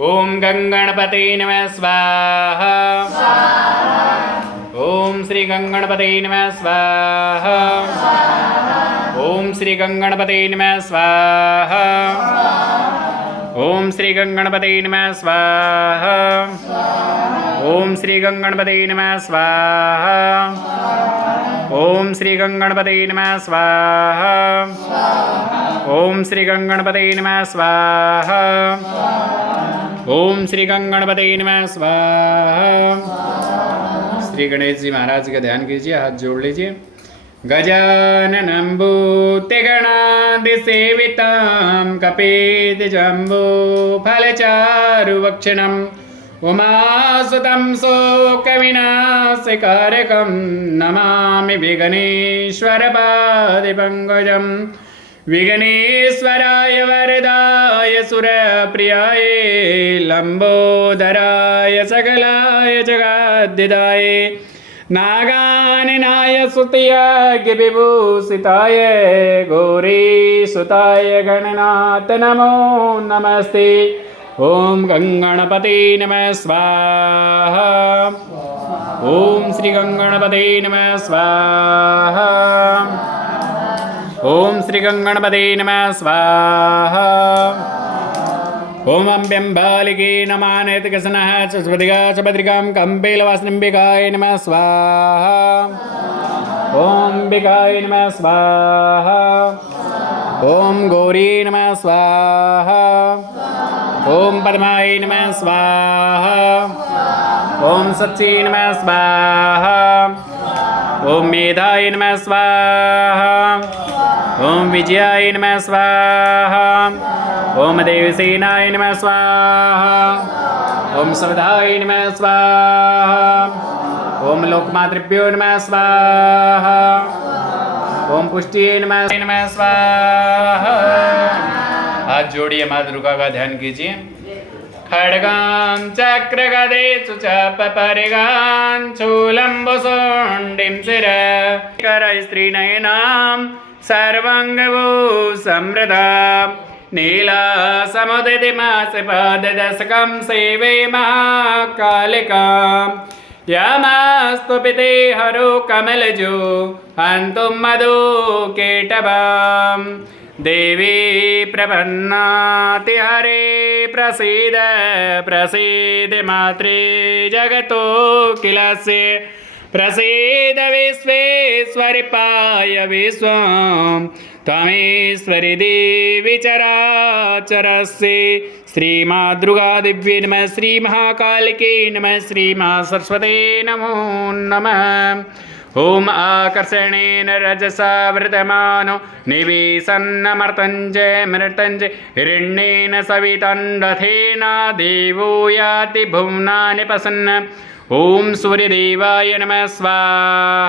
ओम गंगणपते नमः स्वाहा। ओम श्री गंगणपते नमः स्वाहा। ओम श्री गंगणपते नमः स्वाहा। ओम श्री गंगणपते नमः स्वाहा। ओम श्री गंगणपते नमः स्वाहा। ओम श्री गंगणपते नमः स्वाहा। ओम श्री गंगणपते नमः स्वाहा। ओम श्री गंगणपते नमः स्वाहा। श्री गणेश जी महाराज का ध्यान कीजिए, हाथ जोड़ लीजिए। गजाननं भूतगणादिसेवितां कपिध्वजम्बूफलचारुभक्षणम् उमासुतं शोकविनाशकारकं नमामि विघ्नेश्वरपादिपङ्कजं। विघ्नेश्वराय वरदाय सुरप्रियाय लंबोदराय सकलाय जगद्दिदाय नागाननाय स्तुत्याग विभूषिताय गौरीसुताय गणनाथ नमो नमस्ते। ओम गंगणपते नमः स्वाहा। ओम श्री गंगणपते नमः स्वाहा। ओम श्री गंगणपते नमः स्वाहा। ओम अम्ब्यम्बालिके नमानेतकसनः स्वस्वतिका च भद्रिकां कम्पेलवासनिम्बिकाय नमः स्वाहा। ओम बिकाय नमः स्वाहा। ओम गौरी नमः स्वाहा। ओम पद्माय नमः स्वाहा। ओम सच्ची नमः स्वाहा। ओम मेधाय नमः स्वाहा। ओम विजयाय नमः स्वाहा। ओम देवसेनाय नमः स्वाहा। ओम सवधाय नमः स्वाहा। ओम लोकमातृभ्यो नमः स्वाहा। ओम पुष्टिये नमः स्वाहा। हाथ जोड़िए, माँ दुर्गा का ध्यान कीजिए। खड्गां चक्रगदेषु च पपरिगां शूलम्बुशुण्डिं शिरकरस्त्रीनयनां सर्वाङ्गभू संवृता नीलासमुदितिमासपाददशकं सेवे महाकालिकां। यमस्तु पिते हरो कमलजो हन्तुं मधुकेटभां। देवी प्रपन्नाति हरे प्रसीद प्रसीद मात्रे जगतो किलस्य। प्रसीद विश्वेश्वरि पाय विश्वं त्वमेश्वरि देवी चराचरस्य। श्रीमाद्रुगा दिव्ये नमः। श्री महाकालिके नमः। श्री महासरस्वते नमो नमः। ओम आकर्षणेन रजसा वृतमानो निवेशन्नमर्तञ्च मृतञ्च हिरण्येन सवितं रथेन देवो याति भुवनानि प्रसन्न। ओम सूर्यदेवाय नमः स्वाहा।